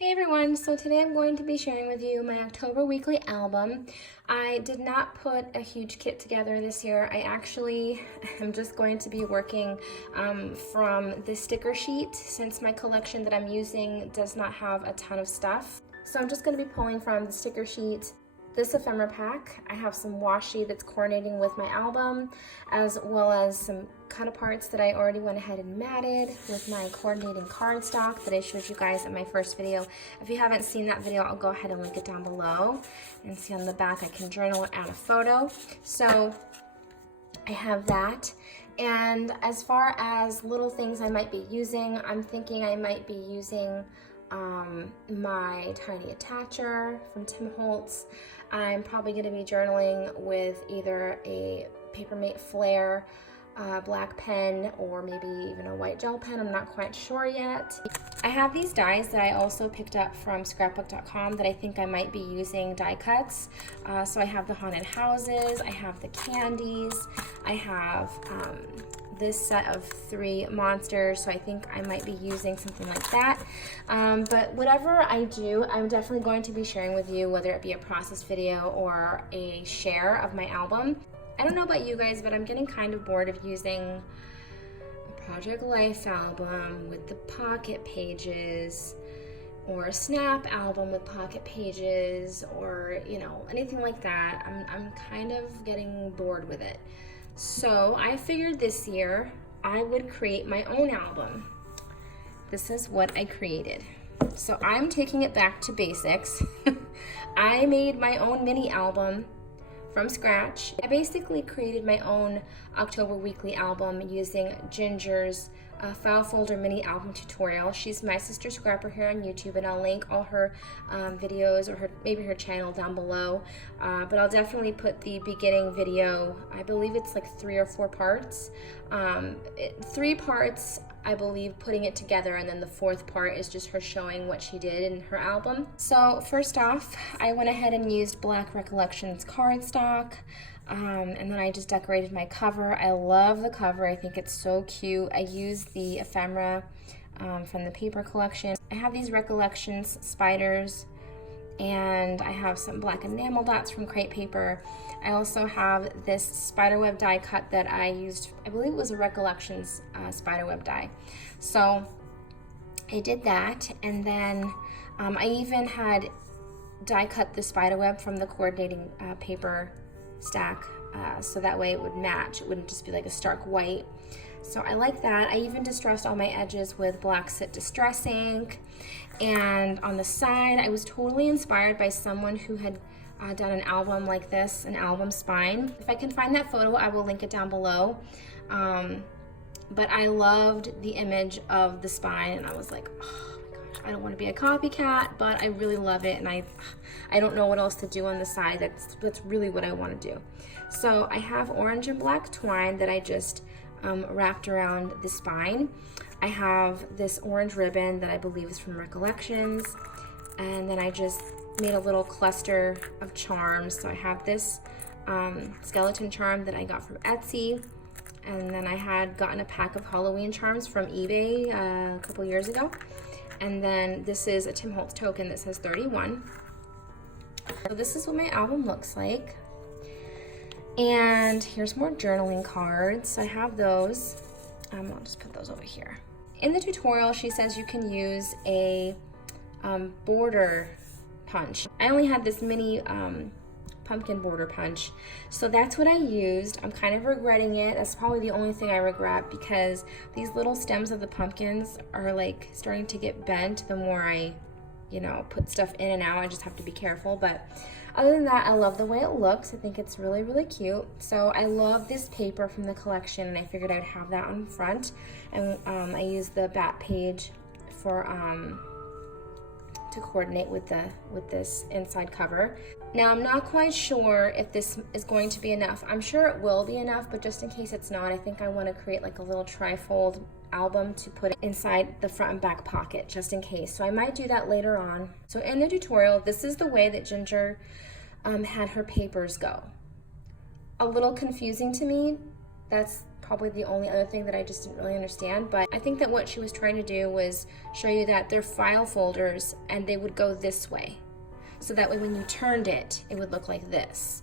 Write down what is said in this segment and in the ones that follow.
Hey everyone, so today I'm going to be sharing with you my October weekly album. I did not put a huge kit together this year. I actually am just going to be working from the sticker sheet since my collection that I'm using does not have a ton of stuff. So I'm just going to be pulling from the sticker sheet. This ephemera pack, I have some washi that's coordinating with my album, as well as some cut aparts that I already went ahead and matted with my coordinating cardstock that I showed you guys in my first video. If you haven't seen that video, I'll go ahead and link it down below. And see on the back, I can journal it, add a photo. So I have that. And as far as little things I might be using, I'm thinking I might be using my tiny attacher from Tim Holtz. I'm probably going to be journaling with either a Papermate Flare black pen or maybe even a white gel pen. I'm not quite sure yet. I have these dies that I also picked up from scrapbook.com that I think I might be using die cuts. So I have the haunted houses, I have the candies, I have this set of 3 monsters, so I think I might be using something like that. But whatever I do, I'm definitely going to be sharing with you, whether it be a process video or a share of my album. I don't know about you guys, but I'm getting kind of bored of using a Project Life album with the pocket pages, or a Snap album with pocket pages, or anything like that. I'm kind of getting bored with it. So I figured this year I would create my own album. This is what I created. So I'm taking it back to basics. I made my own mini album from scratch. I basically created my own October weekly album using Ginger's file folder mini album tutorial. She's my sister scrapper here on YouTube, and I'll link all her videos, or maybe her channel down below. But I'll definitely put the beginning video. I believe it's like 3 or 4 parts. 3 parts, I believe, putting it together, and then the 4th part is just her showing what she did in her album. So first off, I went ahead and used Black Recollections cardstock. And then I just decorated my cover. I love the cover. I think it's so cute. I used the ephemera from the paper collection. I have these Recollections spiders, and I have some black enamel dots from crepe paper. I also have this spiderweb die cut that I used. I believe it was a Recollections spiderweb die. So I did that, and then I even had die cut the spiderweb from the coordinating paper stack, so that way it would match. It wouldn't just be like a stark white. So I like that. I even distressed all my edges with black Sit Distress ink. And on the side, I was totally inspired by someone who had done an album like this, an album spine. If I can find that photo, I will link it down below. But I loved the image of the spine, and I was like, oh, I don't want to be a copycat, but I really love it, and I don't know what else to do on the side. That's really what I want to do. So I have orange and black twine that I just wrapped around the spine. I have this orange ribbon that I believe is from Recollections, and then I just made a little cluster of charms. So I have this skeleton charm that I got from Etsy, and then I had gotten a pack of Halloween charms from eBay a couple years ago. And then this is a Tim Holtz token that says 31. So this is what my album looks like. And here's more journaling cards. So I have those. I'll just put those over here. In the tutorial, she says you can use a border punch. I only had this mini pumpkin border punch, so that's what I used. I'm kind of regretting it. That's probably the only thing I regret, because these little stems of the pumpkins are like starting to get bent the more I put stuff in and out. I just have to be careful, but other than that, I love the way it looks. I think it's really, really cute. So I love this paper from the collection, and I figured I'd have that on front. And I used the back page for to coordinate with this inside cover. Now I'm not quite sure if this is going to be enough. I'm sure it will be enough, but just in case it's not, I think I want to create like a little trifold album to put inside the front and back pocket, just in case. So I might do that later on. So in the tutorial, this is the way that Ginger had her papers go. A little confusing to me. That's probably the only other thing that I just didn't really understand. But I think that what she was trying to do was show you that they're file folders and they would go this way. So that way when you turned it, it would look like this.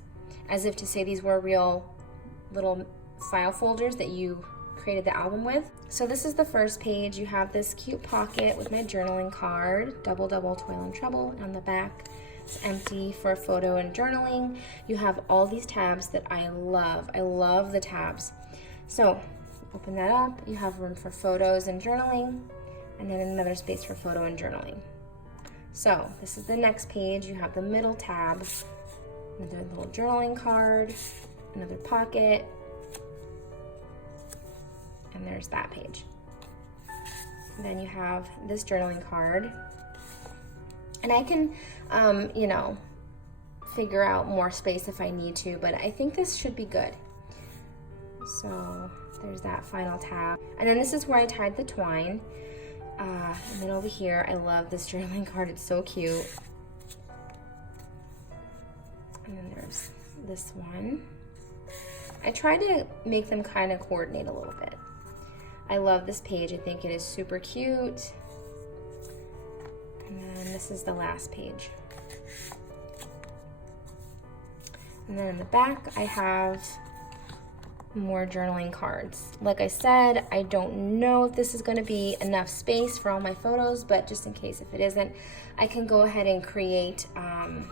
As if to say these were real little file folders that you created the album with. So this is the first page. You have this cute pocket with my journaling card, double, double, toil and trouble. On the back, it's empty for photo and journaling. You have all these tabs that I love. I love the tabs. So open that up. You have room for photos and journaling, and then another space for photo and journaling. So this is the next page. You have the middle tab, another little journaling card, another pocket, and there's that page. And then you have this journaling card. And I can, you know, figure out more space if I need to, but I think this should be good. So there's that final tab. And then this is where I tied the twine. And then over here, I love this journaling card. It's so cute. And then there's this one. I try to make them kind of coordinate a little bit. I love this page. I think it is super cute. And then this is the last page. And then in the back, I have more journaling cards. Like I said, I don't know if this is going to be enough space for all my photos, but just in case if it isn't, I can go ahead and create a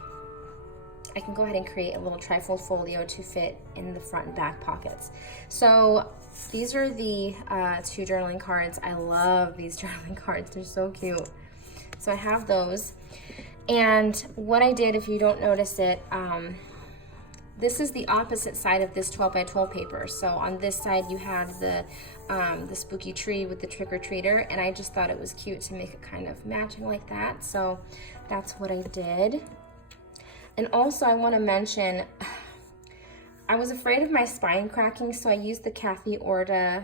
little trifold folio to fit in the front and back pockets. So these are the 2 journaling cards. I love these journaling cards. They're so cute. So I have those. And what I did, if you don't notice it, this is the opposite side of this 12 by 12 paper. So on this side you have the spooky tree with the trick-or-treater, and I just thought it was cute to make it kind of matching like that. So that's what I did. And also I want to mention, I was afraid of my spine cracking, so I used the Kathy Orda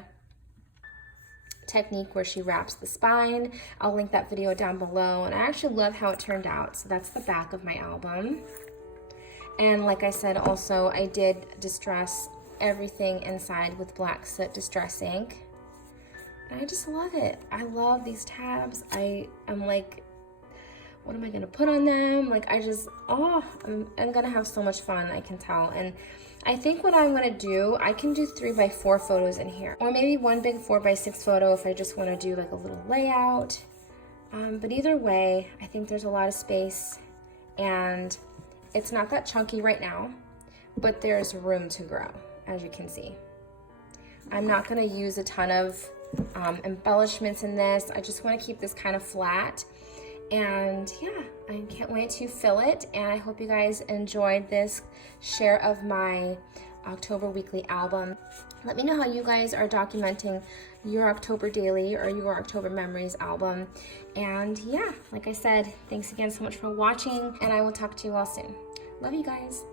technique where she wraps the spine. I'll link that video down below, and I actually love how it turned out. So that's the back of my album. And like I said, also I did distress everything inside with black soot distress ink. And I just love it. I love these tabs. I'm like, what am I gonna put on them? Like I'm gonna have so much fun, I can tell. And I think what I'm gonna do, I can do 3x4 photos in here, or maybe one big 4x6 photo if I just wanna do like a little layout. But either way, I think there's a lot of space, and it's not that chunky right now, but there's room to grow, as you can see. I'm not gonna use a ton of embellishments in this. I just wanna keep this kind of flat. And yeah, I can't wait to fill it, and I hope you guys enjoyed this share of my October weekly album. Let me know how you guys are documenting your October daily or your October memories album. And yeah, like I said, thanks again so much for watching, and I will talk to you all soon. Love you guys.